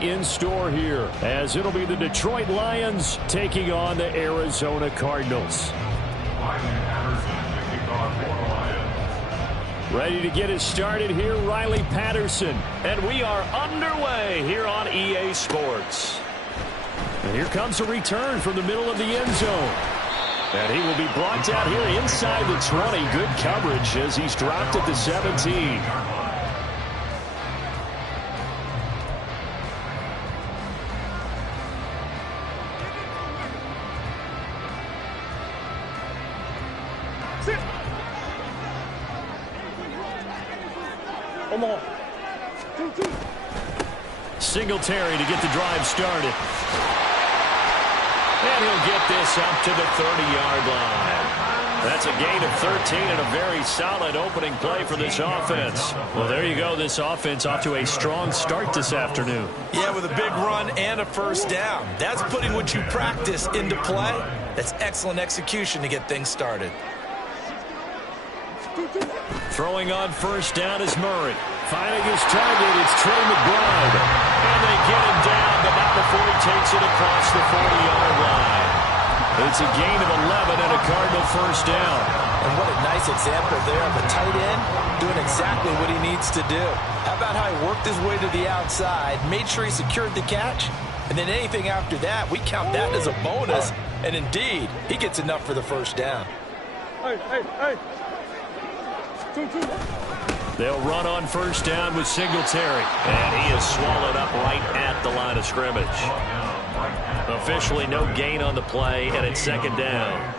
In store here, as it'll be the Detroit Lions taking on the Arizona Cardinals. Ready to get it started here, Riley Patterson. And we are underway here on EA Sports. And here comes a return from the middle of the end zone. And he will be brought down here inside the 20. Good coverage as he's dropped at the 17. Singletary to get the drive started. And he'll get this up to the 30-yard line. That's a gain of 13 and a very solid opening play for this offense. Well, there you go. This offense off to a strong start this afternoon. Yeah, with a big run and a first down. That's putting what you practice into play. That's excellent execution to get things started. Throwing on first down is Murray. Finding his target, it's Trey McBride. And they get him down, but not before he takes it across the 40-yard line. It's a gain of 11 and a Cardinal first down. And what a nice example there of a tight end doing exactly what he needs to do. How about how he worked his way to the outside, made sure he secured the catch, and then anything after that, we count that as a bonus. And indeed, he gets enough for the first down. Hey. They'll run on first down with Singletary. And he is swallowed up right at the line of scrimmage. Officially no gain on the play, and it's second down.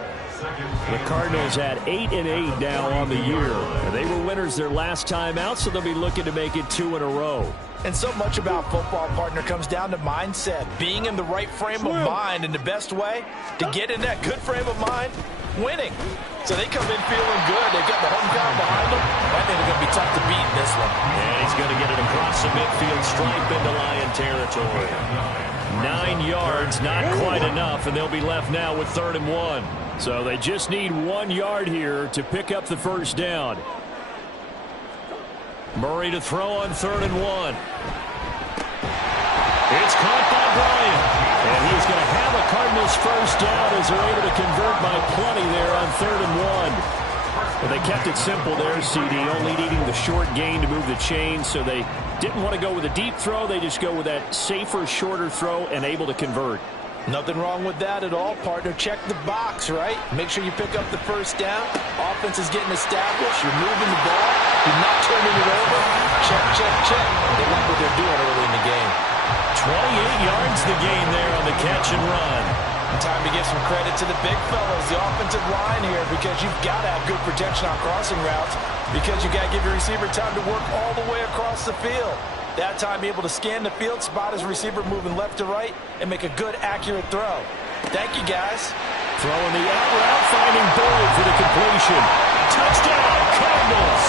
The Cardinals at 8-8 now on the year. They were winners their last time out, so they'll be looking to make it 2 in a row. And so much about football, partner, comes down to mindset. Being in the right frame of mind, and the best way to get in that good frame of mind, winning. So they come in feeling good. They've got the home crowd behind them. I think they're going to be tough to beat in this one. And he's going to get it across the midfield stripe into Lion territory. 9 yards, not quite enough, and they'll be left now with 3rd and 1. So they just need 1 yard here to pick up the first down. Murray to throw on 3rd and 1. It's caught by Bryant. And he's going to have a Cardinals first down as they're able to convert by plenty there on 3rd and 1. But they kept it simple there, CD, only needing the short gain to move the chain, so they didn't want to go with a deep throw. They just go with that safer, shorter throw and able to convert. Nothing wrong with that at all, partner. Check the box, right? Make sure you pick up the first down. Offense is getting established. You're moving the ball. You're not turning it over. Check. They like what they're doing early in the game. 28 yards the gain there on the catch and run. Time to give some credit to the big fellas, the offensive line here, because you've got to have good protection on crossing routes, because you've got to give your receiver time to work all the way across the field. That time, be able to scan the field, spot his receiver moving left to right, and make a good, accurate throw. Thank you, guys. Throwing the out route, finding Boyd for the completion. Touchdown, Cardinals.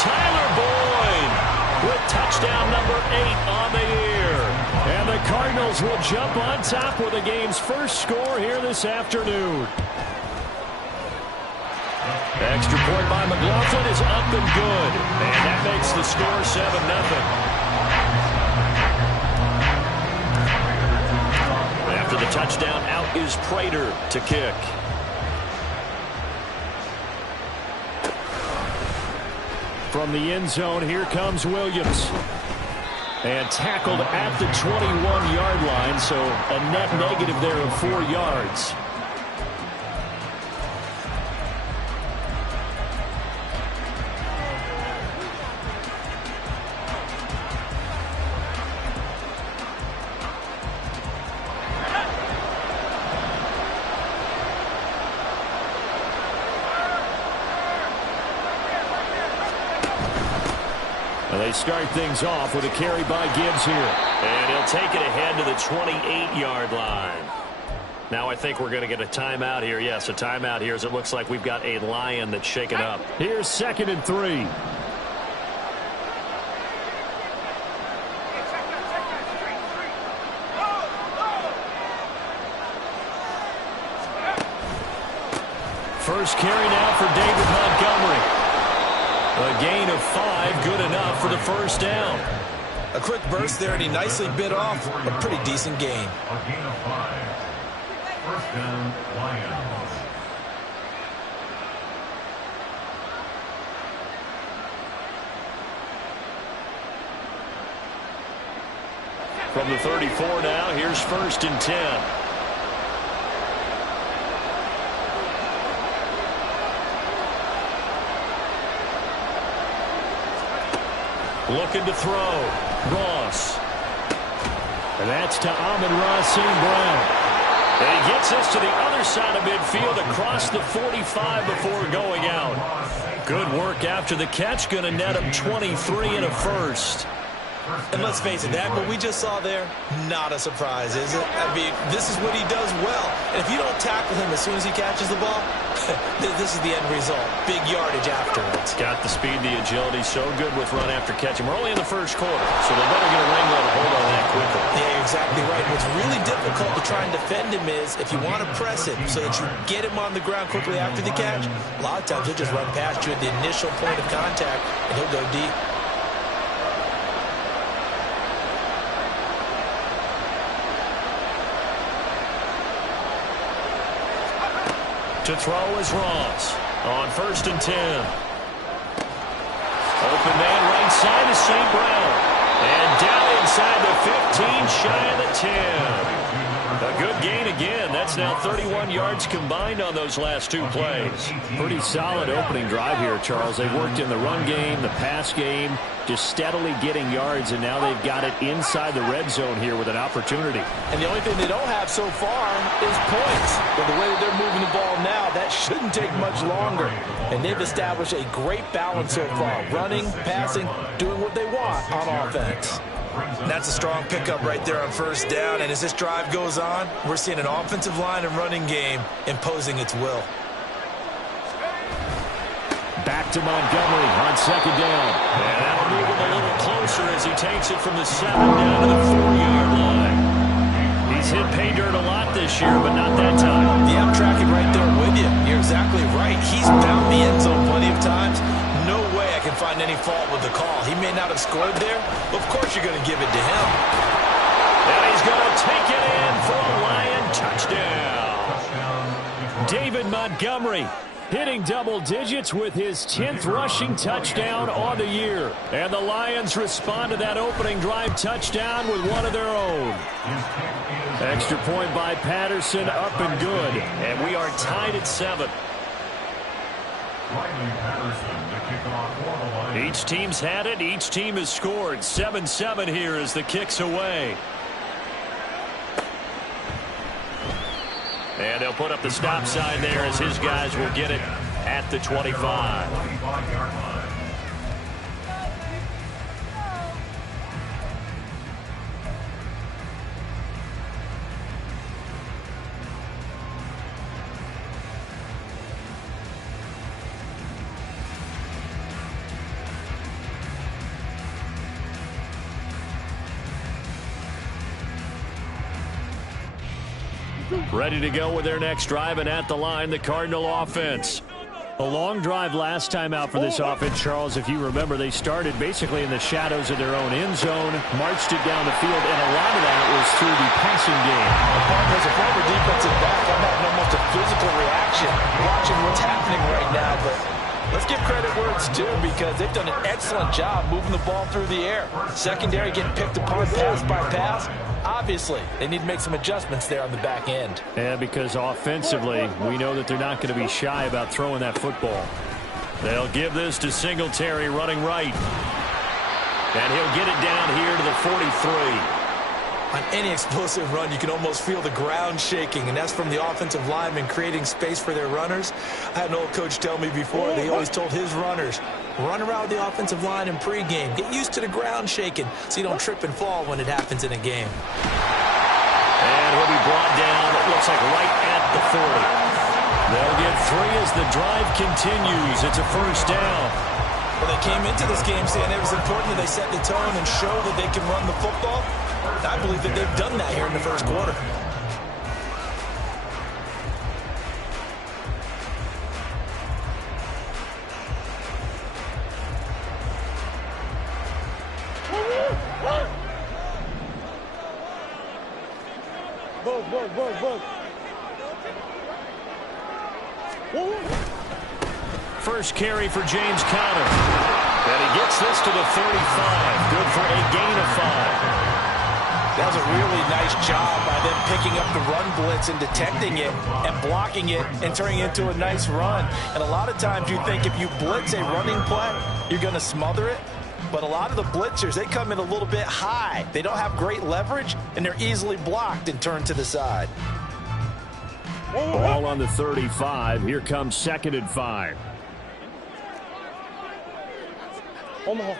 Tyler Boyd with touchdown number 8 on the year. And the Cardinals will jump on top with the game's first score here this afternoon. Extra point by McLaughlin is up and good. And that makes the score 7-0. After the touchdown, out is Prater to kick. From the end zone, here comes Williams. And tackled at the 21-yard line, so a net negative there of 4 yards. They start things off with a carry by Gibbs here. And he'll take it ahead to the 28-yard line. Now I think we're going to get a timeout here. Yes, a timeout here as it looks like we've got a Lion that's shaken up. Here's 2nd and 3. First carry now for David Montgomery. A gain of 5, good enough for the first down. A quick burst there, and he nicely bit off a pretty decent gain. A gain of 5. First down, Lions. From the 34 now, here's 1st and 10. Looking to throw. Ross. And that's to Amon-Ra St. Brown. And he gets us to the other side of midfield across the 45 before going out. Good work after the catch. Going to net him 23 and a first. And let's face it, that what we just saw there, not a surprise, is it? I mean, this is what he does well. And if you don't tackle him as soon as he catches the ball, this is the end result. Big yardage afterwards. Got the speed, the agility, so good with run after catch. And we're only in the first quarter, so they better get a ringlet to hold on that quickly. Yeah, you're exactly right. What's really difficult to try and defend him is if you want to press him so that you get him on the ground quickly after the catch, a lot of times he'll just run past you at the initial point of contact, and he'll go deep. To throw is Ross on 1st and 10. Open man right side is St. Brown. And down inside the 15, shy of the 10. A good gain again. That's now 31 yards combined on those last 2 plays. Pretty solid opening drive here, Charles. They've worked in the run game, the pass game, just steadily getting yards, and now they've got it inside the red zone here with an opportunity. And the only thing they don't have so far is points. But the way that they're moving the ball now, that shouldn't take much longer. And they've established a great balance so far. Running, passing, doing what they want on offense. And that's a strong pickup right there on 1st down. And as this drive goes on, we're seeing an offensive line and running game imposing its will. Back to Montgomery on 2nd down. And that'll move him a little closer as he takes it from the 7 down to the 4-yard line. He's hit pay dirt a lot this year, but not that time. Yeah, I'm tracking right there with you. You're exactly right. He's found the end zone plenty of times. No way I can find any fault with the call. He may not have scored there, but of course you're going to give it to him. And he's going to take it in for a Lion touchdown. David Montgomery hitting double digits with his 10th rushing touchdown on the year. And the Lions respond to that opening drive touchdown with one of their own. Extra point by Patterson, up and good. And we are tied at 7. Each team's had it. Each team has scored. 7-7 here as the kick's away. And they'll put up the stop sign there as his guys will get it at the 25. Ready to go with their next drive, and at the line, the Cardinal offense. A long drive last time out for this offense, Charles. If you remember, they started basically in the shadows of their own end zone, marched it down the field, and a lot of that was through the passing game. As a former defensive back, I'm having almost a physical reaction watching what's happening right now, but let's give credit where it's due because they've done an excellent job moving the ball through the air. Secondary getting picked apart pass by pass. Obviously, they need to make some adjustments there on the back end. And because offensively, we know that they're not going to be shy about throwing that football. They'll give this to Singletary running right. And he'll get it down here to the 43. On any explosive run, you can almost feel the ground shaking, and that's from the offensive linemen creating space for their runners. I had an old coach tell me before, they always told his runners, run around the offensive line in pregame. Get used to the ground shaking so you don't trip and fall when it happens in a game. And he'll be brought down, it looks like right at the 40. They'll get 3 as the drive continues. It's a first down. Well, they came into this game saying it was important that they set the tone and show that they can run the football. I believe that they've done that here in the first quarter. Bug. First carry for James Conner. And he gets this to the 35. Good for a gain of 5. That was a really nice job by them picking up the run blitz and detecting it and blocking it and turning it into a nice run. And a lot of times you think if you blitz a running play, you're going to smother it. But a lot of the blitzers, they come in a little bit high. They don't have great leverage, and they're easily blocked and turned to the side. Ball on the 35. Here comes 2nd and 5. Omaha.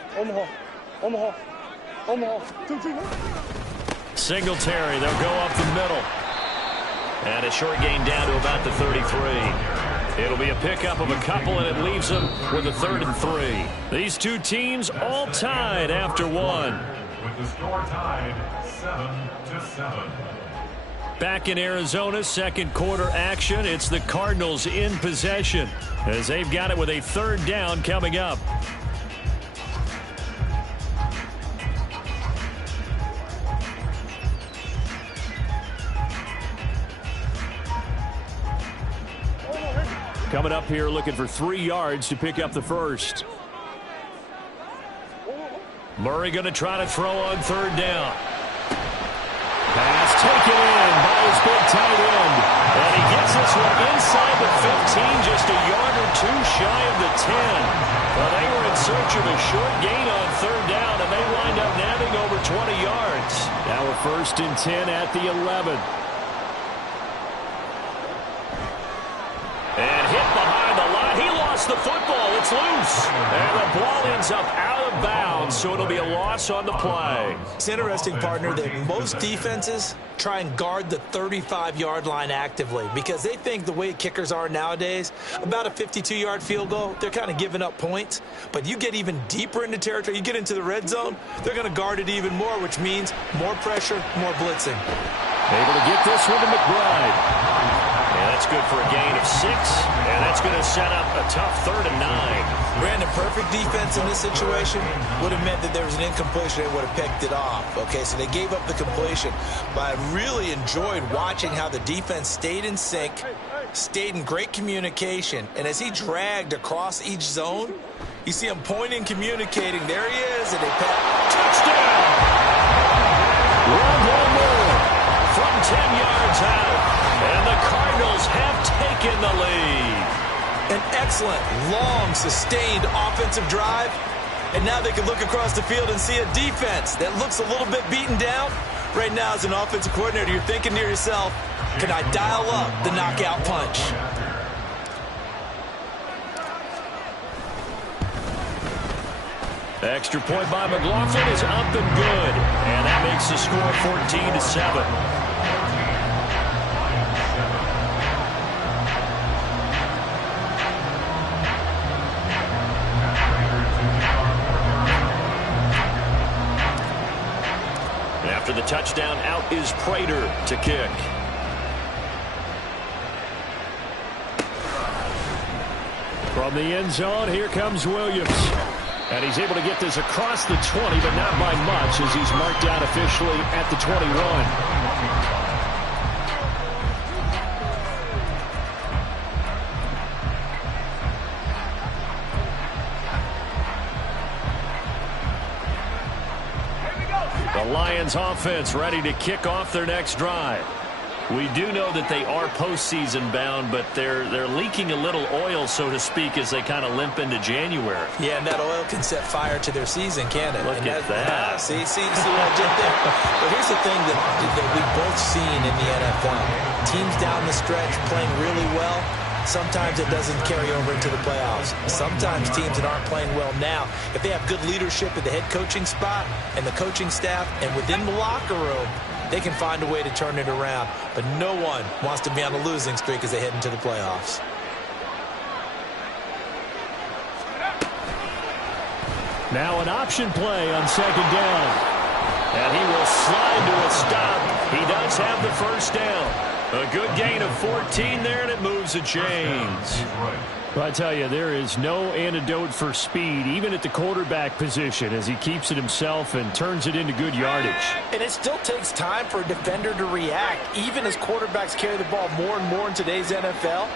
2. Singletary, they'll go up the middle. And a short gain down to about the 33. It'll be a pickup of a couple, and it leaves them with a 3rd and 3. These two teams all tied after one. With the score tied 7-7. Back in Arizona, second quarter action. It's the Cardinals in possession as they've got it with a 3rd down coming up. Coming up here looking for 3 yards to pick up the first. Murray going to try to throw on 3rd down. Pass taken in by his big tight end. And he gets this one inside the 15, just a yard or 2 shy of the 10. Well, they were in search of a short gain on 3rd down, and they wind up nabbing over 20 yards. Now a 1st and 10 at the 11. And hit behind the line. He lost the football. It's loose. And the ball ends up out of bounds, so it'll be a loss on the play. It's interesting, partner, that most defenses try and guard the 35-yard line actively because they think the way kickers are nowadays, about a 52-yard field goal, they're kind of giving up points. But you get even deeper into territory, you get into the red zone, they're going to guard it even more, which means more pressure, more blitzing. Able to get this one to McBride. And that's good for a gain of 6, and that's going to set up a tough 3rd and 9. Brandon, perfect defense in this situation would have meant that there was an incompletion. They would have picked it off. Okay, so they gave up the completion. But I really enjoyed watching how the defense stayed in sync, stayed in great communication. And as he dragged across each zone, you see him pointing, communicating. There he is, and they pass. Touchdown! One more from 10 yards out. And the Cardinals have taken the lead. An excellent, long, sustained offensive drive. And now they can look across the field and see a defense that looks a little bit beaten down. Right now, as an offensive coordinator, you're thinking to yourself, can I dial up the knockout punch? The extra point by McLaughlin is up and good. And that makes the score 14-7. After the touchdown, out is Prater to kick. From the end zone, here comes Williams. And he's able to get this across the 20, but not by much as he's marked down officially at the 21. The Lions offense ready to kick off their next drive. We do know that they are postseason bound, but they're leaking a little oil, so to speak, as they kind of limp into January. Yeah, and that oil can set fire to their season, can't it? Look at that. See what I did there? But here's the thing that we've both seen in the NFL. Teams down the stretch playing really well. Sometimes it doesn't carry over into the playoffs. Sometimes teams that aren't playing well now, if they have good leadership at the head coaching spot and the coaching staff and within the locker room, they can find a way to turn it around. But no one wants to be on a losing streak as they head into the playoffs. Now an option play on 2nd down. And he will slide to a stop. He does have the 1st down. A good gain of 14 there, and it moves the chains. Well, I tell you, there is no antidote for speed, even at the quarterback position, as he keeps it himself and turns it into good yardage. And it still takes time for a defender to react. Even as quarterbacks carry the ball more and more in today's NFL,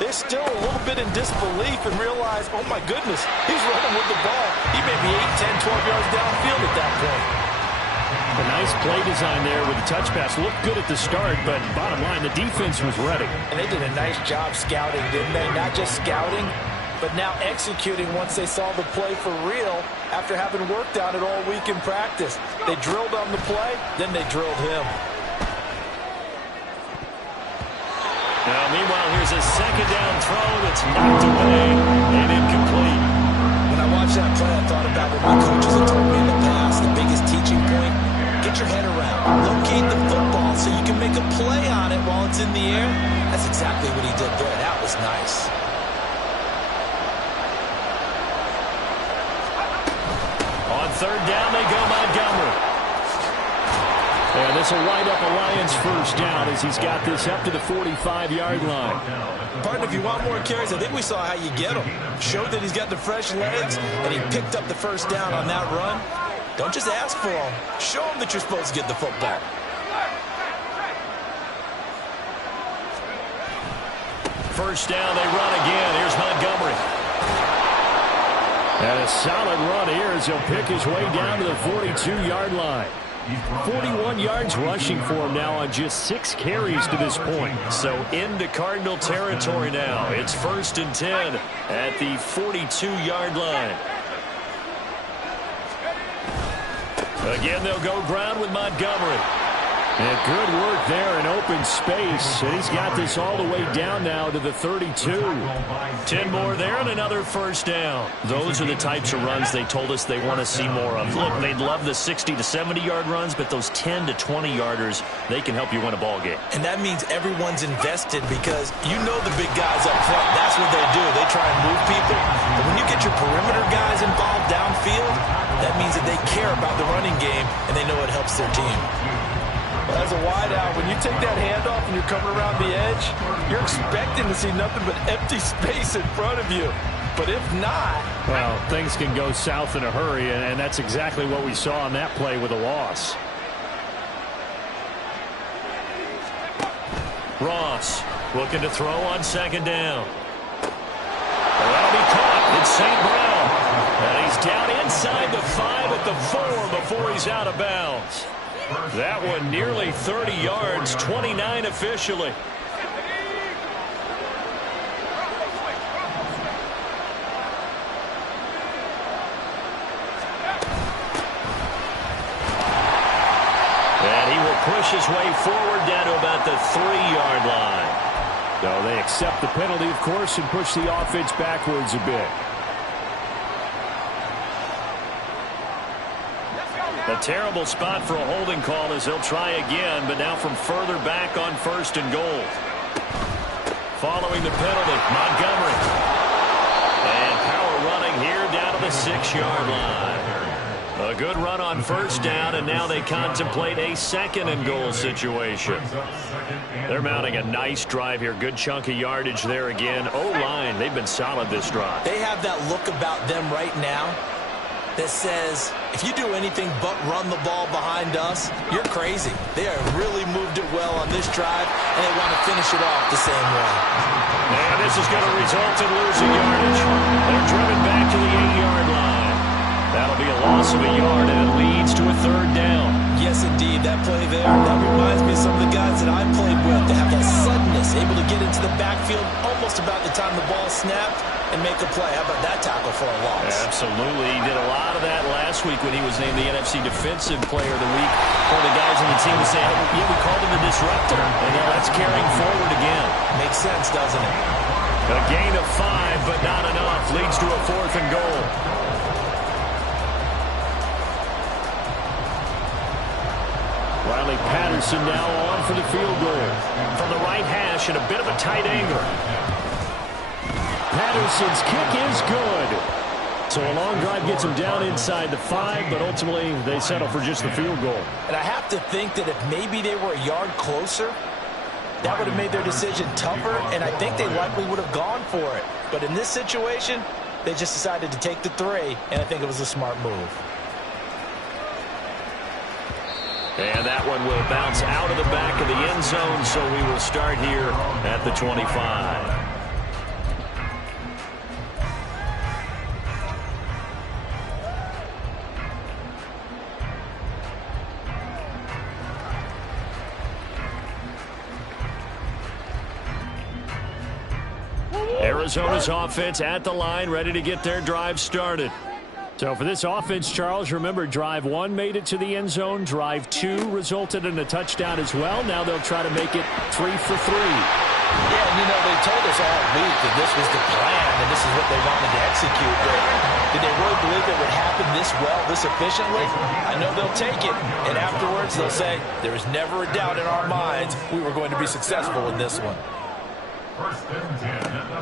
they're still a little bit in disbelief and realize, oh my goodness, he's running with the ball. He may be 8, 10, 12 yards downfield at that point. A nice play design there with the touch pass. Looked good at the start, but bottom line, the defense was ready. And they did a nice job scouting, didn't they? Not just scouting, but now executing once they saw the play for real after having worked on it all week in practice. They drilled on the play, then they drilled him. Now, meanwhile, here's a second down throw that's knocked away and incomplete. When I watched that play, I thought about what my coaches had told me in the past. The biggest teaching point, get your head around. Locate the football so you can make a play on it while it's in the air. That's exactly what he did there. That was nice. On third down, they go Montgomery. And this will wind up a Lions first down as he's got this up to the 45-yard line. Partner, if you want more carries, I think we saw how you get him. Showed that he's got the fresh legs, and he picked up the first down on that run. Don't just ask for him. Show him that you're supposed to get the football. First down, they run again. Here's Montgomery. And a solid run here as he'll pick his way down to the 42-yard line. 41 yards rushing for him now on just 6 carries to this point. So into Cardinal territory now. It's 1st and 10 at the 42-yard line. Again, they'll go ground with Montgomery. And good work there in open space. And he's got this all the way down now to the 32. 10 more there and another first down. Those are the types of runs they told us they want to see more of. Look, they'd love the 60 to 70-yard runs, but those 10 to 20-yarders, they can help you win a ball game. And that means everyone's invested because you know the big guys up front. That's what they do. They try and move people. But when you get your perimeter guys involved downfield, that means that they care about the running game and they know it helps their team. As a wideout, when you take that handoff and you're coming around the edge, you're expecting to see nothing but empty space in front of you. But if not... Well, things can go south in a hurry, and that's exactly what we saw on that play with a loss. Ross looking to throw on second down. Well, that'll be caught. It's St. Brown. And he's down inside the 5 at the 4 before he's out of bounds. That one nearly 30 yards, 29 officially. And he will push his way forward down to about the 3-yard line. So they accept the penalty, of course, and push the offense backwards a bit. A terrible spot for a holding call as they'll try again, but now from further back on 1st and goal. Following the penalty, Montgomery. And power running here down to the 6-yard line. A good run on first down, and now they contemplate a 2nd and goal situation. They're mounting a nice drive here. Good chunk of yardage there again. O-line, they've been solid this drive. They have that look about them right now that says, if you do anything but run the ball behind us, you're crazy. They have really moved it well on this drive, and they want to finish it off the same way. And this is going to result in losing yardage. They're driven back to the 8-yard line. That'll be a loss of a yard, and it leads to a 3rd down. Yes, indeed. That play there, that reminds me of some of the guys that I played with. They have that suddenness, able to get into the backfield almost about the time the ball snapped and make a play. How about that tackle for a loss? Absolutely. He did a lot of that last week when he was named the NFC Defensive Player of the Week. One of the guys on the team was saying, yeah, we called him the disruptor. And now that's carrying forward again. Makes sense, doesn't it? A gain of 5, but not enough. Leads to a 4th and goal. Riley Patterson now on for the field goal. From the right hash and a bit of a tight angle. Patterson's kick is good. So a long drive gets him down inside the 5, but ultimately they settle for just the field goal. And I have to think that if maybe they were a yard closer, that would have made their decision tougher, and I think they likely would have gone for it. But in this situation, they just decided to take the 3, and I think it was a smart move. And that one will bounce out of the back of the end zone, so we will start here at the 25. Arizona's offense at the line, ready to get their drive started. So for this offense, Charles, remember drive 1 made it to the end zone. Drive 2 resulted in a touchdown as well. Now they'll try to make it 3 for 3. Yeah, and they told us all week that this was the plan and this is what they wanted to execute. But did they really believe it would happen this well, this efficiently? I know they'll take it, and afterwards they'll say, there was never a doubt in our minds we were going to be successful in this one.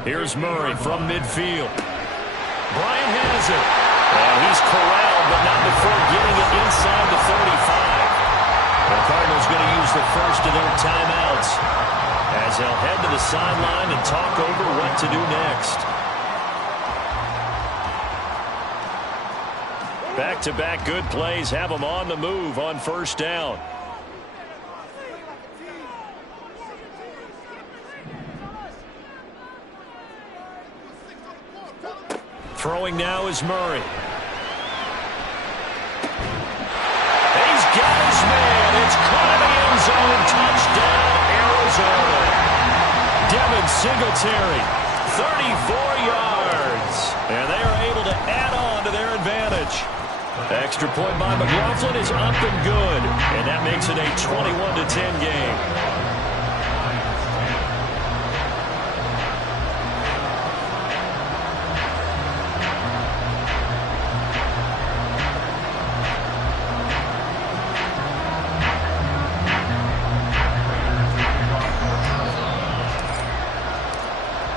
Here's Murray from midfield. Bryant has it. And he's corralled, but not before getting it inside the 35. The Cardinals going to use the first of their timeouts as they'll head to the sideline and talk over what to do next. Back-to-back good plays have them on the move on first down. Throwing now is Murray. He's got his man. It's caught in the end zone. Touchdown, Arizona. Devin Singletary, 34 yards. And they are able to add on to their advantage. Extra point by McLaughlin is up and good. And that makes it a 21-10 game.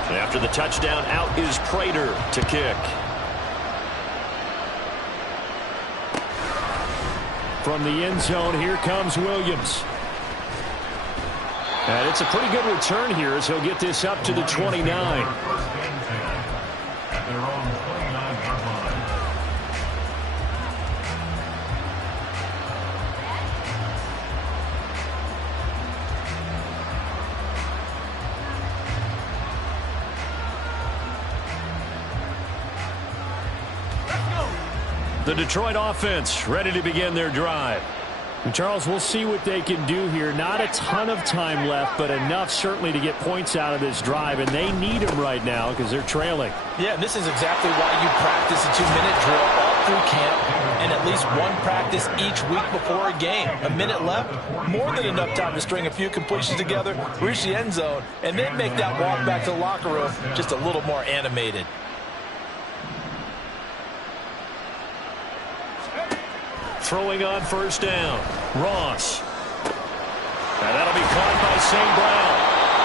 After the touchdown, out is Prater to kick. From the end zone, here comes Williams. And it's a pretty good return here as he'll get this up to the 29. The Detroit offense ready to begin their drive. And Charles, we'll see what they can do here. Not a ton of time left, but enough certainly to get points out of this drive, and they need them right now because they're trailing. Yeah, and this is exactly why you practice a 2-minute drill all through camp and at least one practice each week before a game. A minute left, more than enough time to string a few completions together, reach the end zone, and then make that walk back to the locker room just a little more animated. Throwing on first down, Ross. And that'll be caught by St. Brown.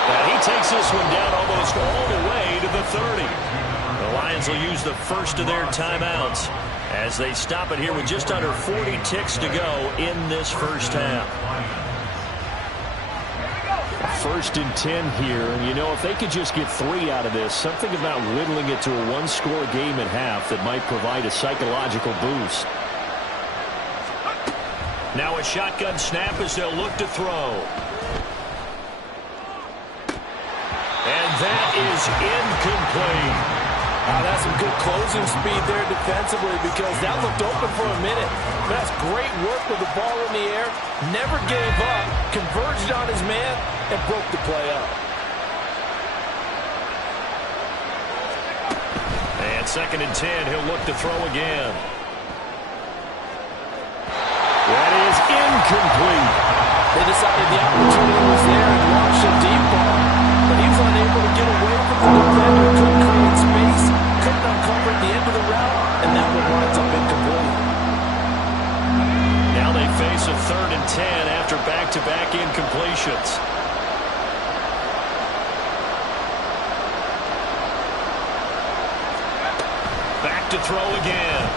And he takes this one down almost all the way to the 30. The Lions will use the first of their timeouts as they stop it here with just under 40 ticks to go in this first half. 1st and 10 here, and if they could just get 3 out of this, something about whittling it to a one-score game at half that might provide a psychological boost. Now a shotgun snap as they'll look to throw. And that is incomplete. That's some good closing speed there defensively because that looked open for a minute. But that's great work with the ball in the air. Never gave up, converged on his man, and broke the play up. And 2nd and 10, he'll look to throw again. That is incomplete. They decided the opportunity was there and launched a deep ball. But he was unable to get away from the defender. Couldn't create space. Couldn't uncover at the end of the route. And that one winds up incomplete. Now they face a 3rd and 10 after back-to-back incompletions. Back to throw again.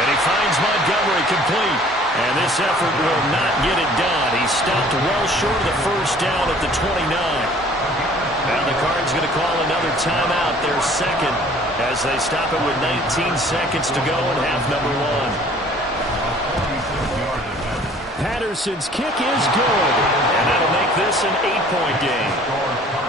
And he finds Montgomery complete. And this effort will not get it done. He stopped well short of the first down at the 29. Now the Cards going to call another timeout, their second, as they stop it with 19 seconds to go in half number one. Patterson's kick is good. And that'll make this an 8-point game.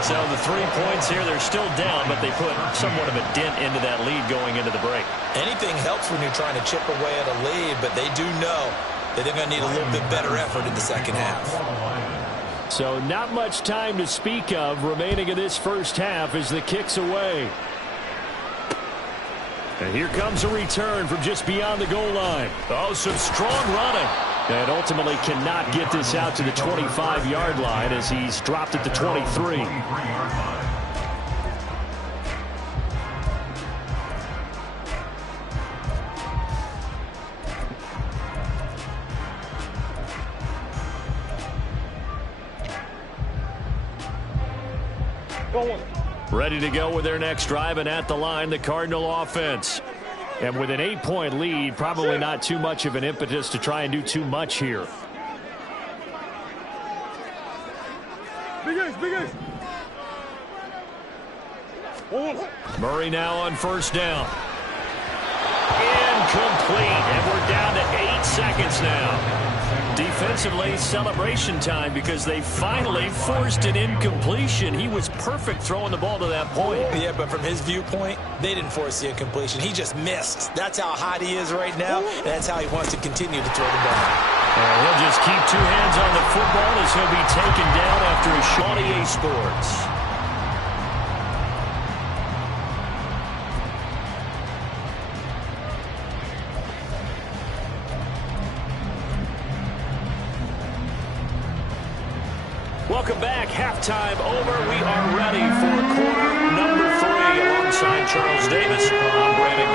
So the 3 points here, they're still down, but they put somewhat of a dent into that lead going into the break. Anything helps when you're trying to chip away at a lead, but they do know that they're going to need a little bit better effort in the second half. So not much time to speak of remaining in this first half as the kick's away. And here comes a return from just beyond the goal line. Oh, some strong running. And ultimately cannot get this out to the 25-yard line as he's dropped at the 23. Ready to go with their next drive, and at the line, the Cardinal offense. And with an 8-point lead, probably not too much of an impetus to try and do too much here. Big ace. Murray now on first down. Incomplete, and we're down to 8 seconds now. Defensively, celebration time because they finally forced an incompletion. He was perfect throwing the ball to that point. Yeah, but from his viewpoint, they didn't force the incompletion. He just missed. That's how hot he is right now, and that's how he wants to continue to throw the ball. He'll just keep 2 hands on the football as he'll be taken down after a shot. EA Sports. Welcome back. Halftime over. We are ready for quarter number 3. Alongside Charles Davis, I'm Brandon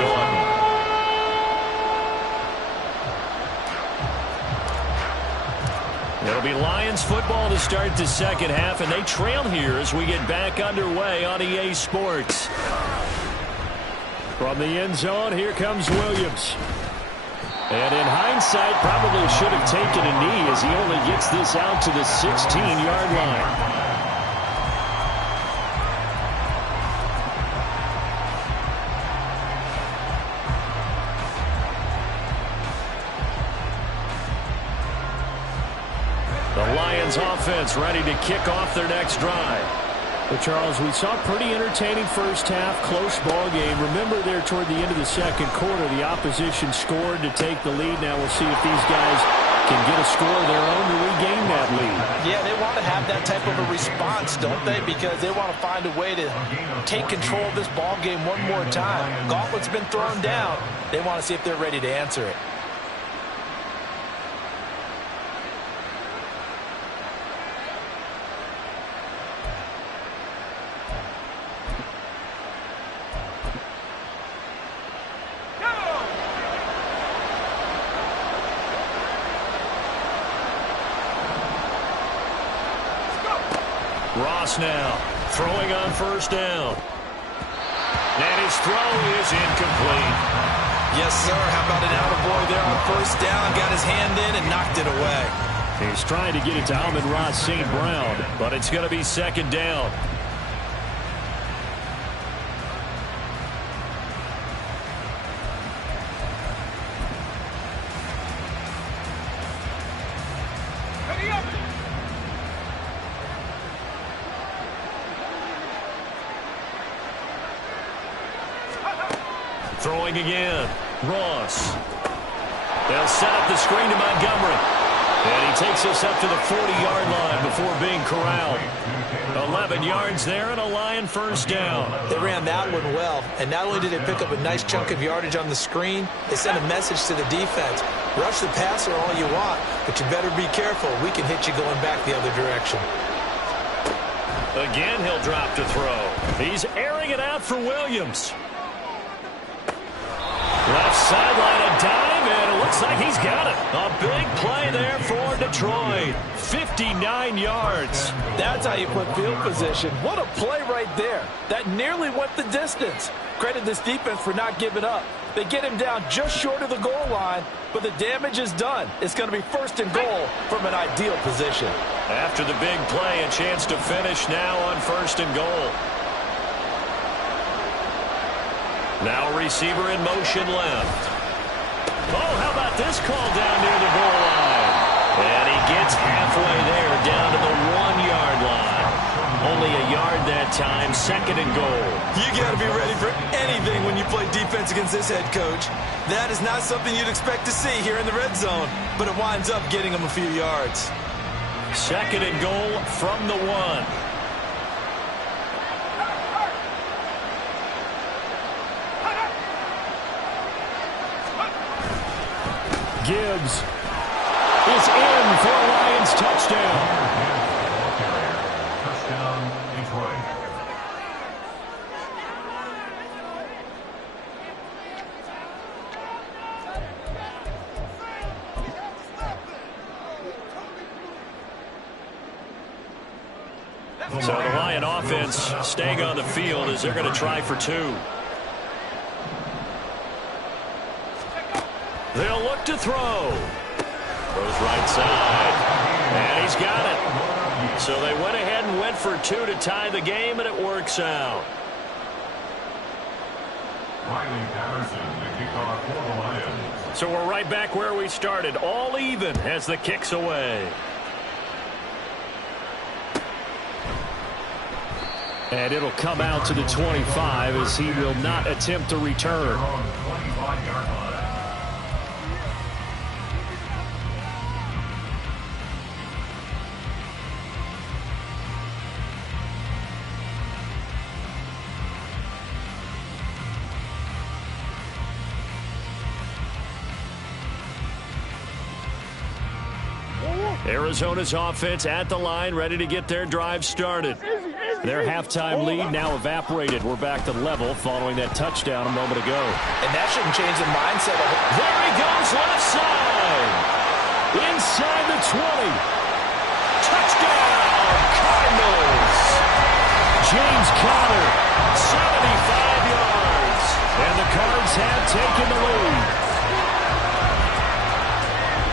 Gaudin. It'll be Lions football to start the second half, and they trail here as we get back underway on EA Sports. From the end zone, here comes Williams. And in hindsight, probably should have taken a knee as he only gets this out to the 16-yard line. The Lions offense ready to kick off their next drive. But Charles, we saw a pretty entertaining first half, close ball game. Remember there toward the end of the second quarter, the opposition scored to take the lead. Now we'll see if these guys can get a score of their own to regain that lead. Yeah, they want to have that type of a response, don't they? Because they want to find a way to take control of this ball game one more time. Gauntlet's been thrown down. They want to see if they're ready to answer it. Ross now throwing on first down. And his throw is incomplete. Yes, sir. How about an attaboy there on first down? Got his hand in and knocked it away. He's trying to get it to Amon-Ra St. Brown. But it's going to be second down. Throwing again. Ross. They'll set up the screen to Montgomery. And he takes us up to the 40-yard line before being corralled. 11 yards there and a Lion first down. They ran that one well. And not only did they pick up a nice chunk of yardage on the screen, they sent a message to the defense. Rush the passer all you want, but you better be careful. We can hit you going back the other direction. Again, he'll drop to throw. He's airing it out for Williams. Left sideline, a dive, and it looks Looks like he's got it. A big play there for Detroit. 59 yards. That's how you put field position. What a play right there. That nearly went the distance. Credit this defense for not giving up. They get him down just short of the goal line, but the damage is done. It's going to be 1st and goal from an ideal position. After the big play, a chance to finish now on 1st and goal. Now a receiver in motion left. Oh, how about this call down near the goal line? And he gets halfway there, down to the 1-yard line. Only a yard that time, 2nd and goal. You got to be ready for anything when you play defense against this head coach. That is not something you'd expect to see here in the red zone, but it winds up getting him a few yards. 2nd and goal from the 1. Gibbs is in for a Lions touchdown. Touchdown, Detroit. So the Lion offense staying on the field as they're going to try for 2. They'll look to throw. Throws right side. And he's got it. So they went ahead and went for 2 to tie the game, and it works out. Riley Patterson, the kickoff for the Lions. So we're right back where we started, all even as the kick's away. And it'll come out to the 25 as he will not attempt to return. On 25-yard line. Arizona's offense at the line, ready to get their drive started. Their halftime lead now evaporated. We're back to level following that touchdown a moment ago. And that shouldn't change the mindset of it. There he goes, left side. Inside the 20. Touchdown, Cardinals. James Conner, 75 yards. And the Cards have taken the lead.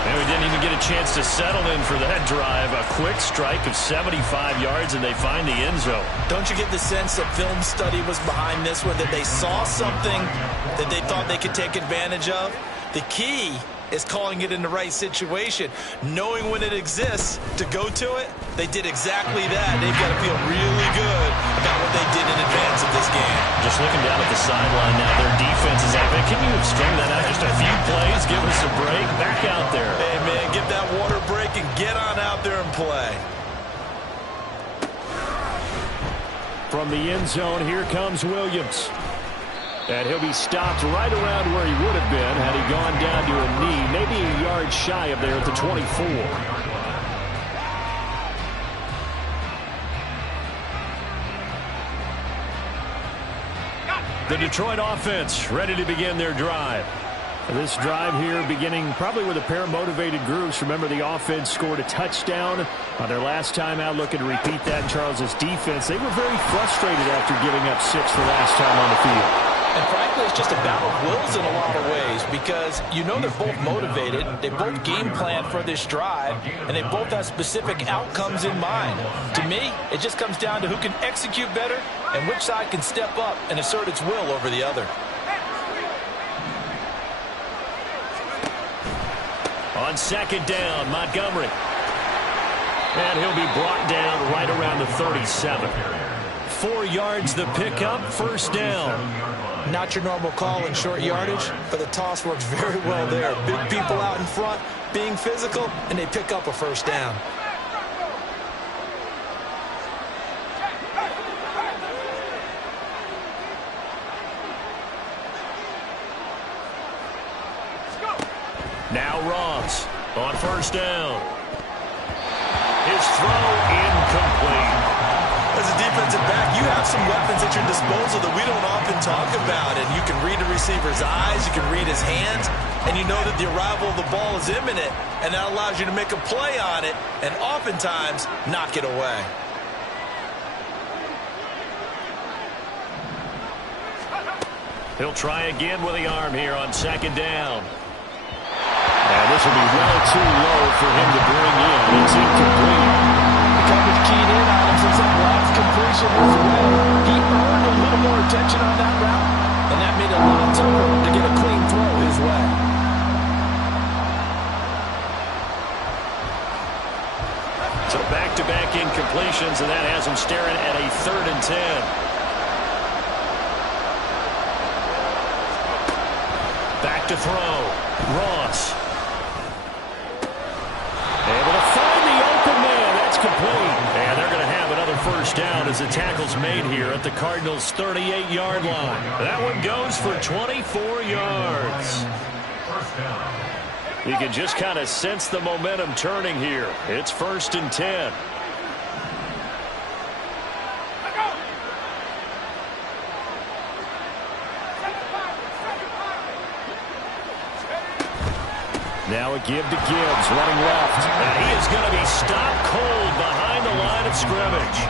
And we didn't even get a chance to settle in for that drive. A quick strike of 75 yards, and they find the end zone. Don't you get the sense that film study was behind this one, that they saw something that they thought they could take advantage of? The key is calling it in the right situation, knowing when it exists to go to it. They did exactly that. They've got to feel really good about what they did in advance of this game. Just looking down at the sideline now, their defense is out. Can you string that out just a few plays? Give us a break. Back out there. Hey, man, give that water break and get on out there and play. From the end zone, here comes Williams. And he'll be stopped right around where he would have been had he gone down to a knee, maybe a yard shy of there at the 24. The Detroit offense ready to begin their drive. This drive here beginning probably with a pair of motivated groups. Remember, the offense scored a touchdown on their last time out. Looking to repeat that in Charles' defense. They were very frustrated after giving up 6 the last time on the field. And frankly, it's just a battle of wills in a lot of ways because you know they're both motivated. They both game plan for this drive, and they both have specific outcomes in mind. To me, it just comes down to who can execute better and which side can step up and assert its will over the other. On 2nd down, Montgomery. And he'll be brought down right around the 37. 4 yards the pickup, 1st down. Not your normal call in short yardage, but the toss works very well there. Big people out in front, being physical, and they pick up a 1st down. Now Ross on 1st down. His throw incomplete. As a a defensive back, you have some weapons at your disposal that we don't often talk about. And you can read a receiver's eyes, you can read his hands, and you know that the arrival of the ball is imminent, and that allows you to make a play on it and oftentimes knock it away. He'll try again with the arm here on second down. And this will be well too low for him to bring in. It's incomplete. The coverage keyed in on him since that last completion his way. He earned a little more attention on that route, and that made it a lot tougher to get a clean throw his way. So back-to-back incompletions, and that has him staring at a 3rd and 10. Back to throw. Ross. Able to find the open man. That's complete. And they're going to have another first down as the tackle's made here at the Cardinals' 38-yard line. That one goes for 24 yards. First down. You can just kind of sense the momentum turning here. It's 1st and 10. Now a give to Gibbs, running left. And he is going to be stopped cold behind the line of scrimmage.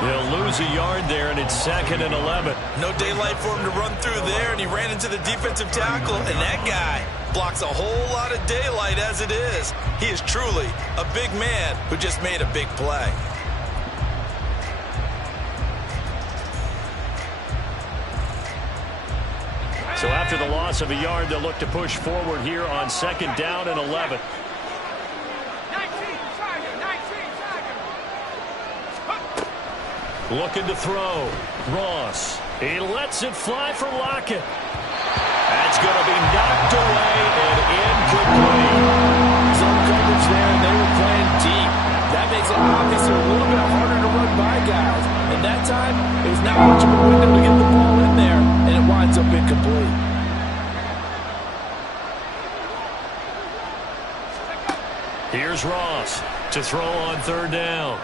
He'll lose a yard there, and it's 2nd and 11. No daylight for him to run through there, and he ran into the defensive tackle, and that guy blocks a whole lot of daylight as it is. He is truly a big man who just made a big play. So after the loss of a yard, they'll look to push forward here on 2nd down and 11. Looking to throw. Ross. He lets it fly for Lockett. That's going to be knocked away and incomplete. Zone coverage there, and they were playing deep. That makes it obviously a little bit harder to run by guys. And that time, it was not much of a window to get the ball in there, and it winds up incomplete. Here's Ross to throw on 3rd down.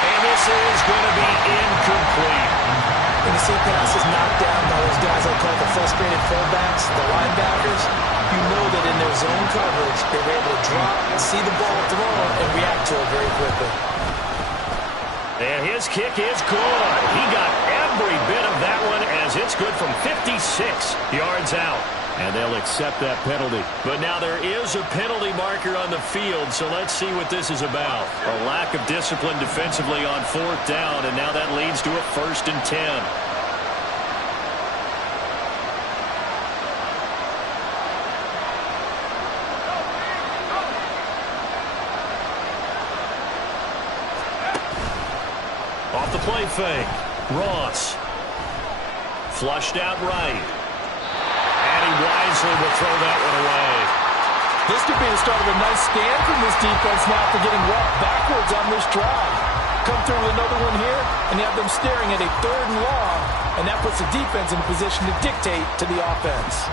And this is going to be incomplete. When you see passes knocked down by those guys I call the frustrated fullbacks, the linebackers, you know that in their zone coverage, they were able to drop, see the ball thrown, and react to it very quickly. And his kick is good. He got every bit of that one as it's good from 56 yards out. And they'll accept that penalty. But now there is a penalty marker on the field, so let's see what this is about. A lack of discipline defensively on 4th down, and now that leads to a 1st and 10. Off the play fake. Ross. Flushed out right. And he wisely will throw that one away. This could be the start of a nice stand from this defense now for getting walked backwards on this drive. Come through with another one here, and you have them staring at a 3rd and long, and that puts the defense in a position to dictate to the offense.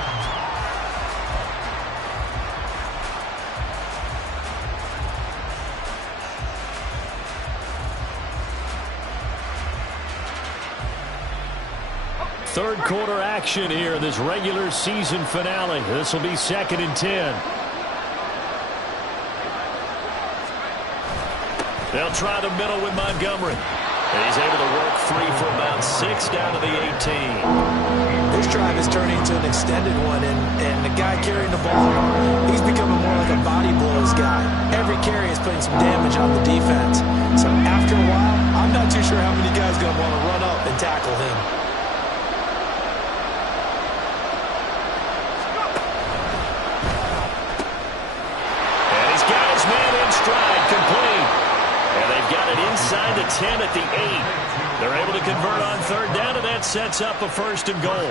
Third quarter action here, this regular season finale. This will be 2nd and 10. They'll try the middle with Montgomery. And he's able to work free for about 6 down to the 18. This drive is turning into an extended one, and the guy carrying the ball, he's becoming more like a body blows guy. Every carry is putting some damage on the defense. So after a while, I'm not too sure how many guys are going to want to run up and tackle him. Inside the 10 at the 8. They're able to convert on 3rd down, and that sets up a 1st and goal.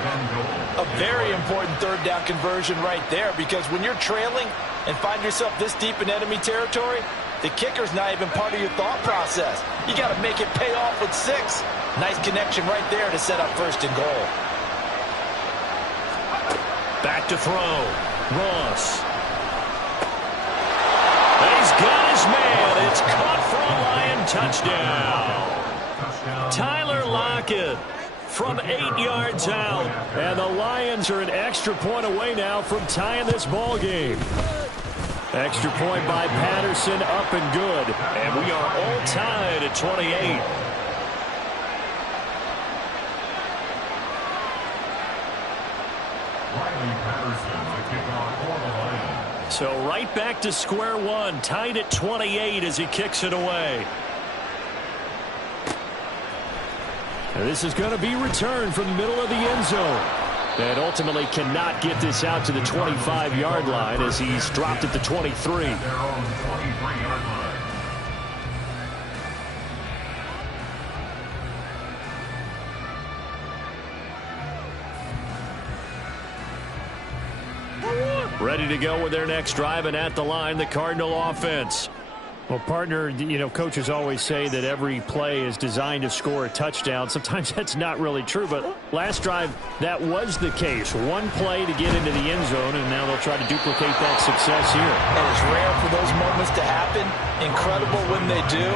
A very important 3rd down conversion right there, because when you're trailing and find yourself this deep in enemy territory, the kicker's not even part of your thought process. You got to make it pay off with 6. Nice connection right there to set up 1st and goal. Back to throw. Ross. And he's got his man. It's caught for a Lion touchdown. Tyler Lockett from 8 yards out. And the Lions are an extra point away now from tying this ball game. Extra point by Patterson, up and good. And we are all tied at 28. So right back to square one, tied at 28 as he kicks it away. And this is going to be returned from the middle of the end zone. And ultimately cannot get this out to the 25-yard line as he's dropped at the 23. Ready to go with their next drive, and at the line, the Cardinal offense. Well, partner, you know, coaches always say that every play is designed to score a touchdown. Sometimes that's not really true, but last drive, that was the case. One play to get into the end zone, and now they'll try to duplicate that success here. And it's rare for those moments to happen. Incredible when they do.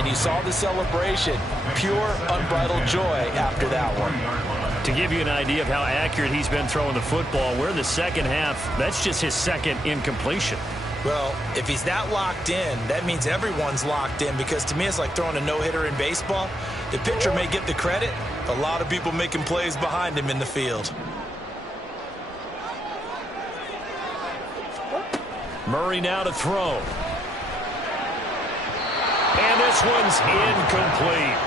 And you saw the celebration. Pure, unbridled joy after that one. To give you an idea of how accurate he's been throwing the football, we're in the second half. That's just his second incompletion. Well, if he's that locked in, that means everyone's locked in, because to me it's like throwing a no-hitter in baseball. The pitcher may get the credit. A lot of people making plays behind him in the field. Murray now to throw. And this one's incomplete.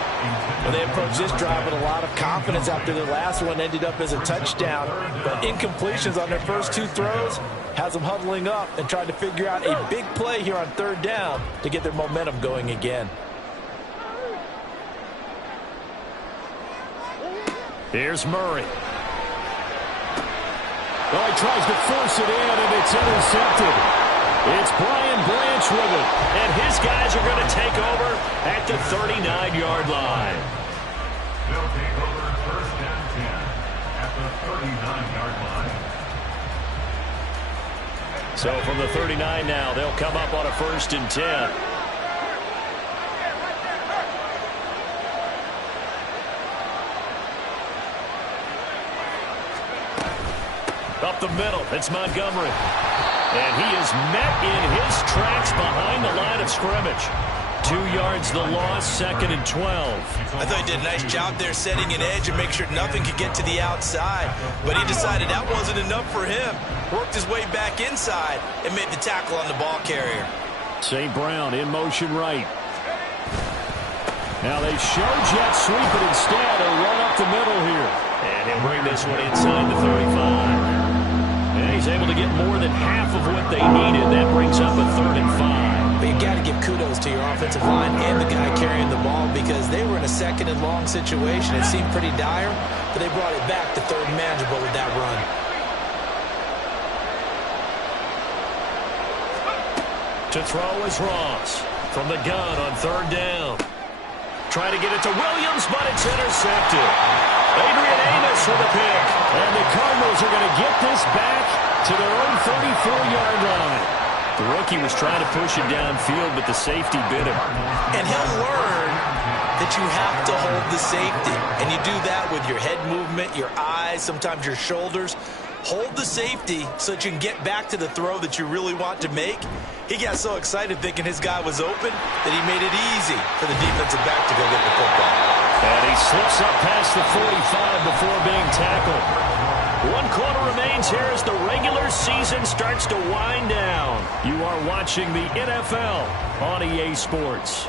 Well, they approached this drive with a lot of confidence after their last one ended up as a touchdown. But incompletions on their first two throws has them huddling up and trying to figure out a big play here on third down to get their momentum going again. Here's Murray. Well, he tries to force it in, and it's intercepted. It's Brian Branch with it. And his guys are going to take over at the 39-yard line. They'll take over first and 10 at the 39-yard line. So from the 39 now, they'll come up on a 1st and 10. Up the middle, it's Montgomery. And he is met in his tracks behind the line of scrimmage. 2 yards the loss, 2nd and 12. I thought he did a nice job there setting an edge and make sure nothing could get to the outside. But he decided that wasn't enough for him. Worked his way back inside and made the tackle on the ball carrier. St. Brown in motion right. Now they show jet sweep it instead. They run up the middle here. And he'll bring this one inside the 35. And he's able to get more than half of what they needed. That brings up a 3rd and 5. But you got to give kudos to your offensive line and the guy carrying the ball, because they were in a 2nd and long situation. It seemed pretty dire, but they brought it back to 3rd and manageable with that run. To throw is Ross from the gun on 3rd down. Trying to get it to Williams, but it's intercepted. Adrian Amos with a pick. And the Cardinals are going to get this back to their own 34-yard line. The rookie was trying to push it downfield, but the safety bit him. And he'll learn that you have to hold the safety. And you do that with your head movement, your eyes, sometimes your shoulders. Hold the safety so that you can get back to the throw that you really want to make. He got so excited thinking his guy was open that he made it easy for the defensive back to go get the football. And he slips up past the 45 before being tackled. 1 quarter remains here as the regular season starts to wind down. You are watching the NFL on EA Sports.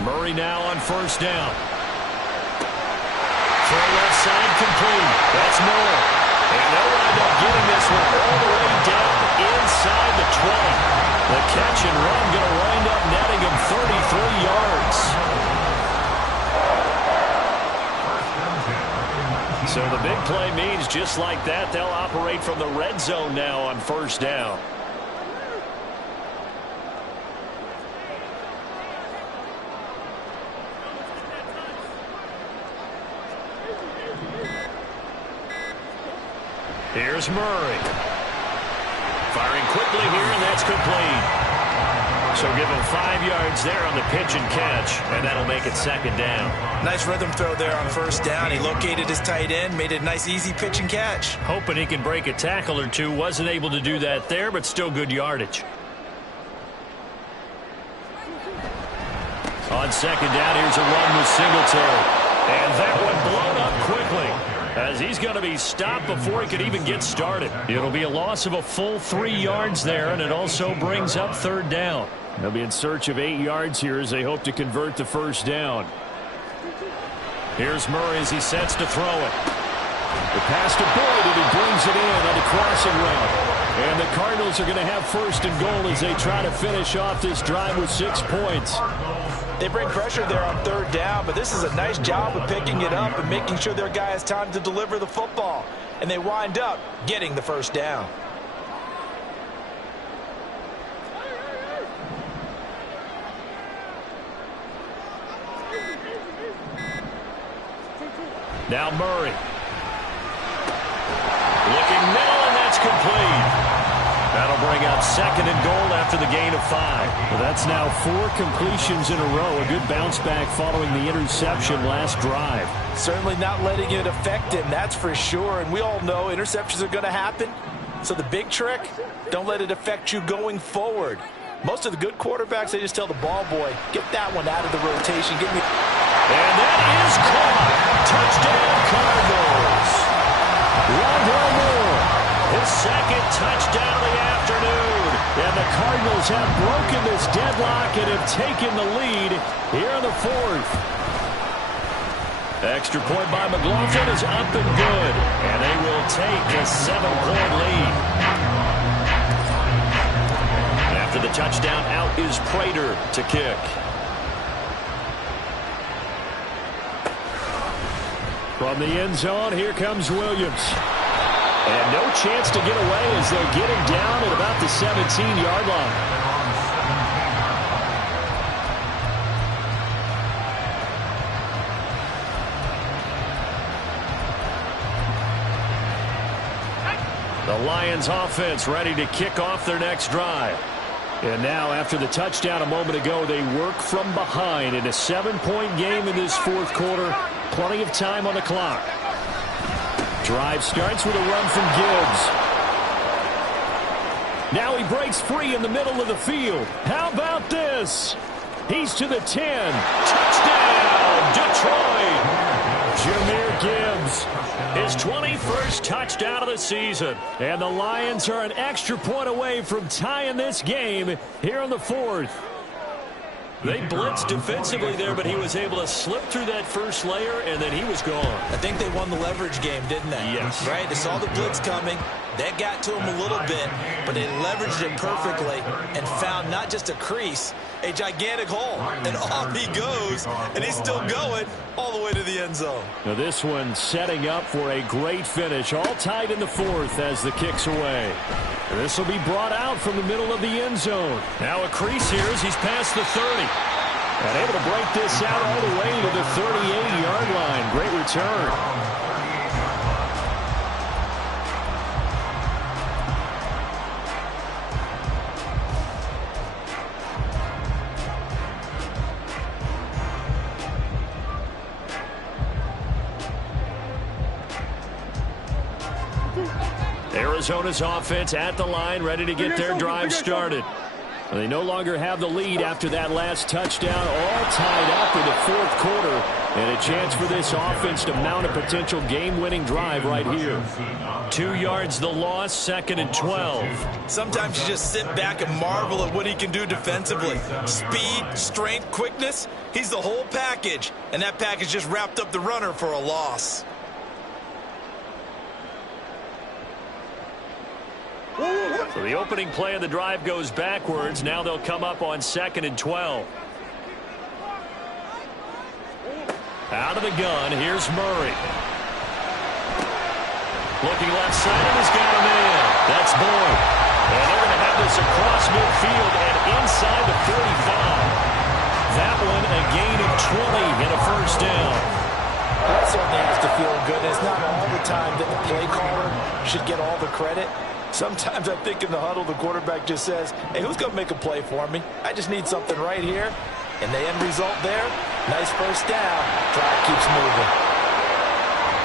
Murray now on 1st down. Throw left side complete. That's Miller. And they'll wind up getting this one all the way down inside the 20. The catch and run going to wind up netting him 33 yards. So the big play means just like that, they'll operate from the red zone now on 1st down. Here's Murray. Firing quickly here, and that's complete. So give him 5 yards there on the pitch and catch, and that'll make it second down. Nice rhythm throw there on first down. He located his tight end, made it a nice easy pitch and catch. Hoping he can break a tackle or two. Wasn't able to do that there, but still good yardage. On second down, here's a run with Singletary. And that one blown up quickly, as he's going to be stopped before he could even get started. It'll be a loss of a full 3 yards there, and it also brings up third down. They'll be in search of 8 yards here as they hope to convert the first down. Here's Murray as he sets to throw it. The pass to Boyd, and he brings it in on the crossing route. And the Cardinals are going to have first and goal as they try to finish off this drive with 6 points. They bring pressure there on third down, but this is a nice job of picking it up and making sure their guy has time to deliver the football. And they wind up getting the first down. Now Murray. Looking middle, and that's complete. That'll bring up second and goal after the gain of 5. Well, that's now 4 completions in a row. A good bounce back following the interception last drive. Certainly not letting it affect him, that's for sure. And we all know interceptions are going to happen. So the big trick, don't let it affect you going forward. Most of the good quarterbacks, they just tell the ball boy, get that one out of the rotation. Get me. And that is caught. Touchdown, Cardinals. Rondell Moore, his second touchdown of the afternoon. And the Cardinals have broken this deadlock and have taken the lead here in the 4th. Extra point by McLaughlin is up and good. And they will take a 7-point lead. After the touchdown, out is Prater to kick. From the end zone, here comes Williams. And no chance to get away as they'll get him down at about the 17-yard line. The Lions offense ready to kick off their next drive. And now, after the touchdown a moment ago, they work from behind in a 7-point game in this 4th quarter. Plenty of time on the clock. Drive starts with a run from Gibbs. Now he breaks free in the middle of the field. How about this? He's to the 10. Touchdown, Detroit. Jahmyr Gibbs, his 21st touchdown of the season. And the Lions are an extra point away from tying this game here in the 4th. They blitzed defensively there, but he was able to slip through that first layer, and then he was gone. I think they won the leverage game, didn't they? Yes. Right? They saw the blitz coming. That got to him a little bit, but they leveraged it perfectly and found not just a crease, a gigantic hole. And off he goes, and he's still going all the way to the end zone. Now this one setting up for a great finish, all tied in the 4th as the kick's away. This will be brought out from the middle of the end zone. Now a crease here as he's past the 30. And able to break this out all the way to the 38-yard line. Great return. Arizona's offense at the line, ready to get their drive started. They no longer have the lead after that last touchdown, all tied up in the 4th quarter. And a chance for this offense to mount a potential game-winning drive right here. 2 yards the loss, 2nd and 12. Sometimes you just sit back and marvel at what he can do defensively. Speed, strength, quickness, he's the whole package. And that package just wrapped up the runner for a loss. So the opening play of the drive goes backwards. Now they'll come up on 2nd and 12. Out of the gun, here's Murray. Looking left side, and he's got a man. That's Boyd. And they're going to have this across midfield and inside the 45. That one a gain of 20 and a first down. That certainly has to feel good. It's not all the time that the play caller should get all the credit. Sometimes I think in the huddle, the quarterback just says, hey, who's going to make a play for me? I just need something right here. And the end result there, nice first down. Drive keeps moving.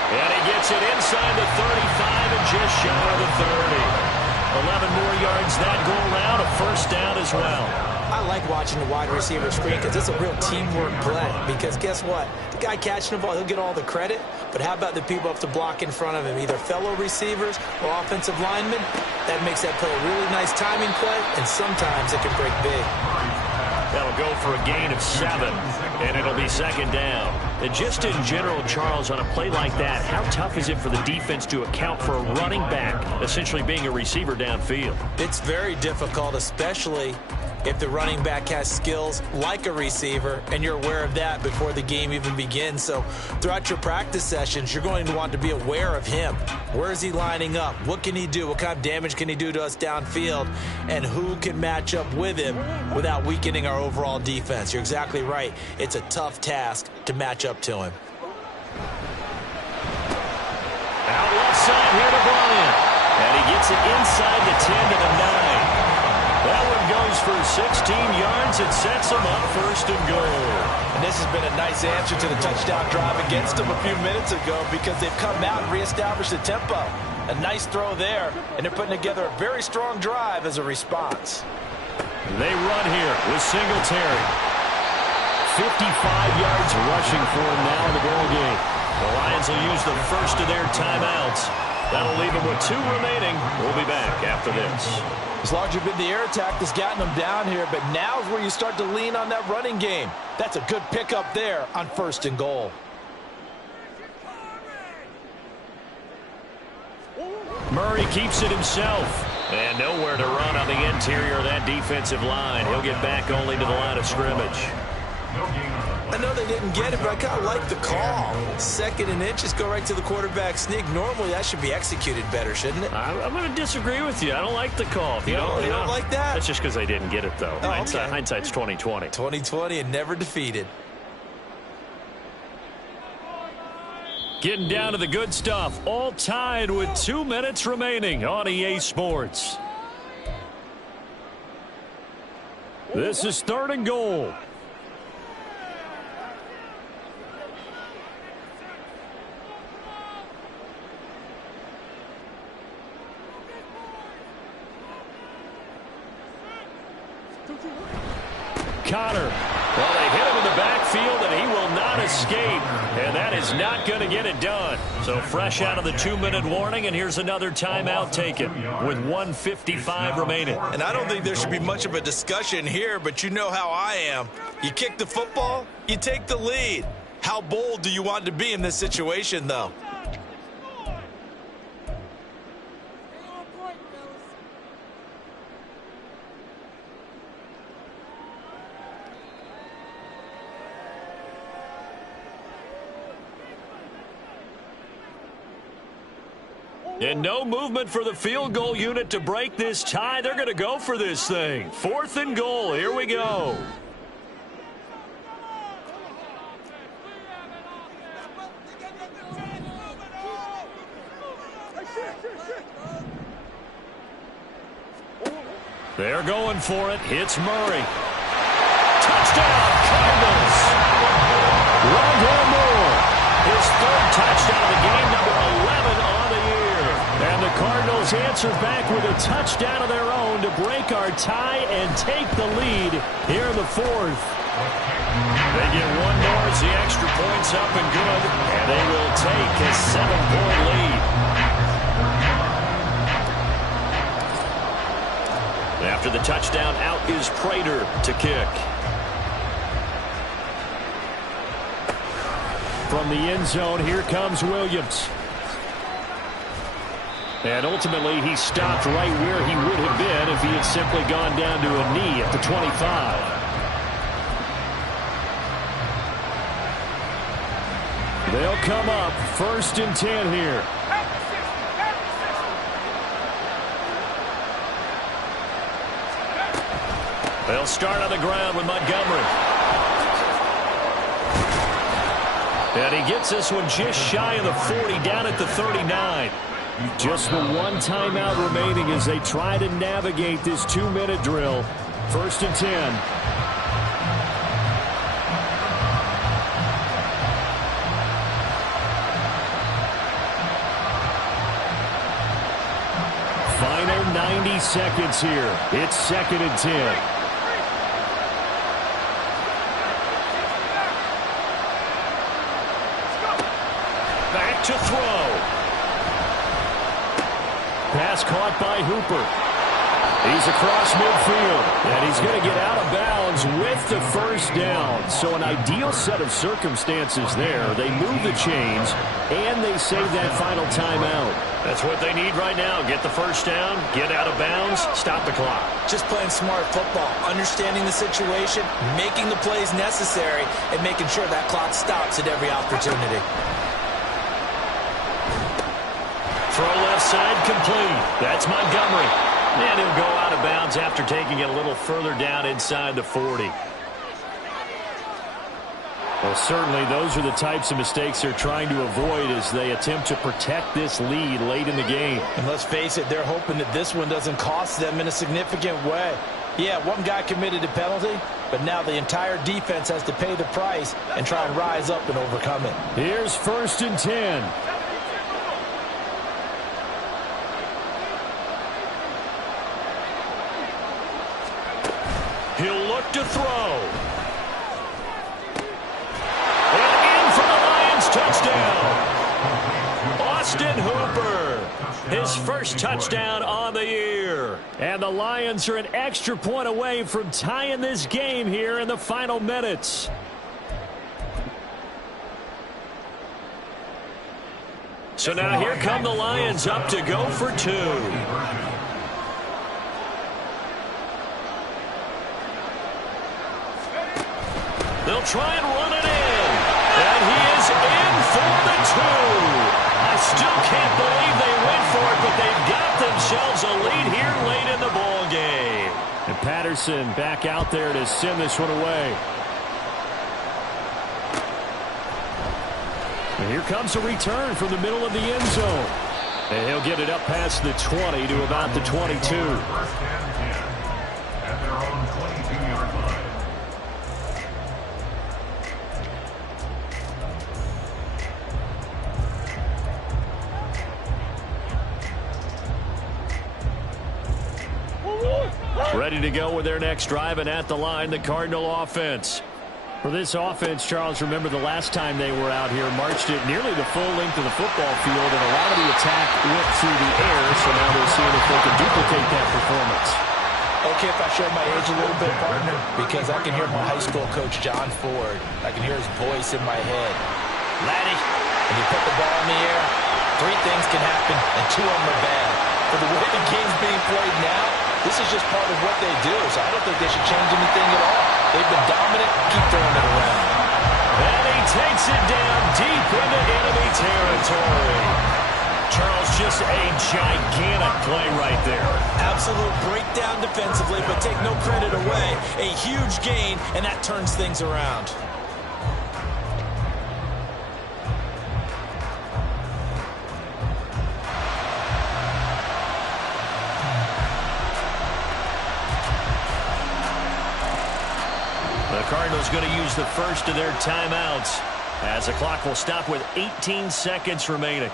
And he gets it inside the 35 and just shy of the 30. 11 more yards that go around, a first down as well. I like watching the wide receiver screen because it's a real teamwork play. Because guess what? The guy catching the ball, he'll get all the credit. But how about the people up to block in front of him, either fellow receivers or offensive linemen? That makes that play a really nice timing play, and sometimes it can break big. That'll go for a gain of 7, and it'll be second down. And just in general, Charles, on a play like that, how tough is it for the defense to account for a running back essentially being a receiver downfield? It's very difficult, especially if the running back has skills like a receiver, and you're aware of that before the game even begins. So throughout your practice sessions, you're going to want to be aware of him. Where is he lining up? What can he do? What kind of damage can he do to us downfield? And who can match up with him without weakening our overall defense? You're exactly right. It's a tough task to match up to him. Out left side here to Bryant. And he gets it inside the 10 to the 9. That one goes for 16 yards. It sets him up first and goal. And this has been a nice answer to the touchdown drive against them a few minutes ago because they've come out and reestablished the tempo. A nice throw there, and they're putting together a very strong drive as a response. They run here with Singletary. 55 yards rushing for him now in the ball game. The Lions will use the first of their timeouts. That'll leave them with 2 remaining. We'll be back after this. As long as you've been the air attack that's gotten them down here, but now's where you start to lean on that running game. That's a good pickup there on first and goal. Murray keeps it himself. And nowhere to run on the interior of that defensive line. He'll get back only to the line of scrimmage. I know they didn't get it, but I kind of like the call. 2nd and inches, go right to the quarterback sneak. Normally, that should be executed better, shouldn't it? I'm going to disagree with you. I don't like the call. You don't like that? That's just because they didn't get it, though. Oh, okay. Hindsight's 20/20. 2020 and never defeated. Getting down to the good stuff. All tied with 2 minutes remaining on EA Sports. This is 3rd and goal. Connor. Well, they hit him in the backfield, and he will not escape. And that is not going to get it done. So fresh out of the 2-minute warning, and here's another timeout taken with 1:55 remaining. And I don't think there should be much of a discussion here, but you know how I am. You kick the football, you take the lead. How bold do you want to be in this situation, though? And no movement for the field goal unit to break this tie. They're going to go for this thing. 4th and goal. Here we go. They're going for it. Hits Murray. Touchdown, Cardinals. Rondale Moore. His 3rd touchdown of the game, number 11 on the year. And the Cardinals answer back with a touchdown of their own to break our tie and take the lead here in the 4th. They get one more as the extra point's up and good, and they will take a 7-point lead. After the touchdown, out is Prater to kick. From the end zone, here comes Williams. And ultimately, he stopped right where he would have been if he had simply gone down to a knee at the 25. They'll come up 1st and 10 here. They'll start on the ground with Montgomery. And he gets this one just shy of the 40, down at the 39. Just the one timeout remaining as they try to navigate this 2-minute drill. 1st and 10. Final 90 seconds here. It's 2nd and 10. Back to throw. Pass caught by Hooper. He's across midfield, and he's going to get out of bounds with the 1st down. So an ideal set of circumstances there. They move the chains, and they save that final timeout. That's what they need right now. Get the 1st down, get out of bounds, stop the clock. Just playing smart football, understanding the situation, making the plays necessary, and making sure that clock stops at every opportunity. Throw left side complete. That's Montgomery. And he'll go out of bounds after taking it a little further down inside the 40. Well, certainly those are the types of mistakes they're trying to avoid as they attempt to protect this lead late in the game. And let's face it, they're hoping that this one doesn't cost them in a significant way. Yeah, one guy committed a penalty, but now the entire defense has to pay the price and try and rise up and overcome it. Here's 1st and 10. He'll look to throw. And in for the Lions touchdown. Austin Hooper. His 1st touchdown on the year. And the Lions are an extra point away from tying this game here in the final minutes. So now here come the Lions up to go for 2. They'll try and run it in. And he is in for the 2. I still can't believe they went for it, but they've got themselves a lead here late in the ball game. And Patterson back out there to send this one away. And here comes a return from the middle of the end zone. And he'll get it up past the 20 to about the 22. 1st and 10 at their own 22-yard line. Ready to go with their next drive, and at the line, the Cardinal offense. For this offense, Charles, remember the last time they were out here, marched it nearly the full length of the football field, and a lot of the attack went through the air, so now they're seeing if they can duplicate that performance. Okay, if I show my age a little bit, partner, because I can hear my high school coach, John Ford. I can hear his voice in my head. Laddie, when you put the ball in the air, 3 things can happen, and 2 of them are bad. For the way the game's being played now, this is just part of what they do, so I don't think they should change anything at all. They've been dominant. Keep throwing it around. And he takes it down deep into enemy territory. Charles, just a gigantic play right there. Absolute breakdown defensively, but take no credit away. A huge gain, and that turns things around. The Cardinals going to use the 1st of their timeouts as the clock will stop with 18 seconds remaining.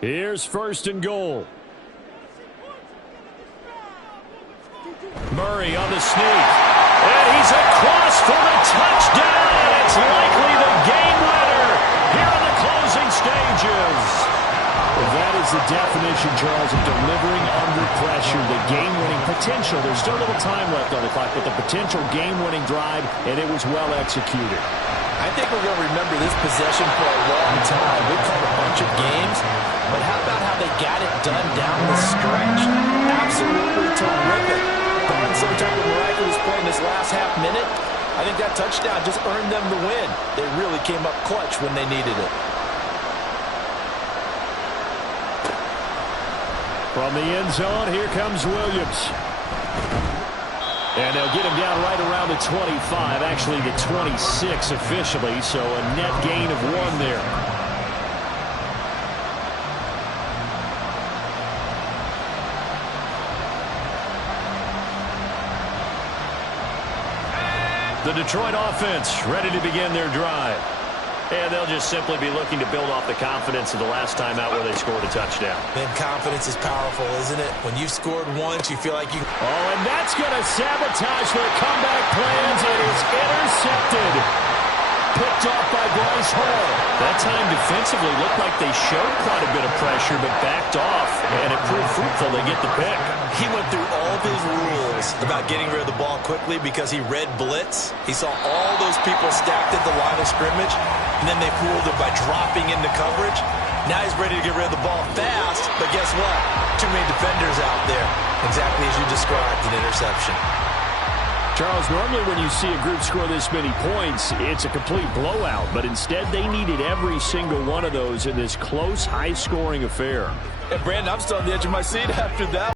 Here's 1st and goal. Murray on the sneak. And he's across for the touchdown. And it's likely the game winner here in the closing stages. Well, that is the definition, Charles, of delivering under pressure. The game-winning potential. There's still a little time left on the clock, but the potential game-winning drive, and it was well executed. I think we're going to remember this possession for a long time. We've called a bunch of games, but how about how they got it done down the stretch? Absolutely terrific. barring some type of miraculous play in this last half minute, I think that touchdown just earned them the win. They really came up clutch when they needed it. From the end zone, here comes Williams. And they'll get him down right around the 25, actually the 26 officially, so a net gain of 1 there. The Detroit offense ready to begin their drive. And they'll just simply be looking to build off the confidence of the last time out where they scored a touchdown. Man, confidence is powerful, isn't it? When you've scored once, you feel like you... Oh, and that's going to sabotage their comeback plans. It is intercepted. Picked off by Bryce Hall. That time defensively looked like they showed quite a bit of pressure, but backed off, and it proved fruitful. They get the pick. He went through all of his rules about getting rid of the ball quickly because he read blitz. He saw all those people stacked at the line of scrimmage, and then they fooled him by dropping into coverage. Now he's ready to get rid of the ball fast, but guess what? Too many defenders out there. Exactly as you described, an interception. Charles, normally when you see a group score this many points, it's a complete blowout. But instead, they needed every single one of those in this close, high-scoring affair. And Brandon, I'm still on the edge of my seat after that.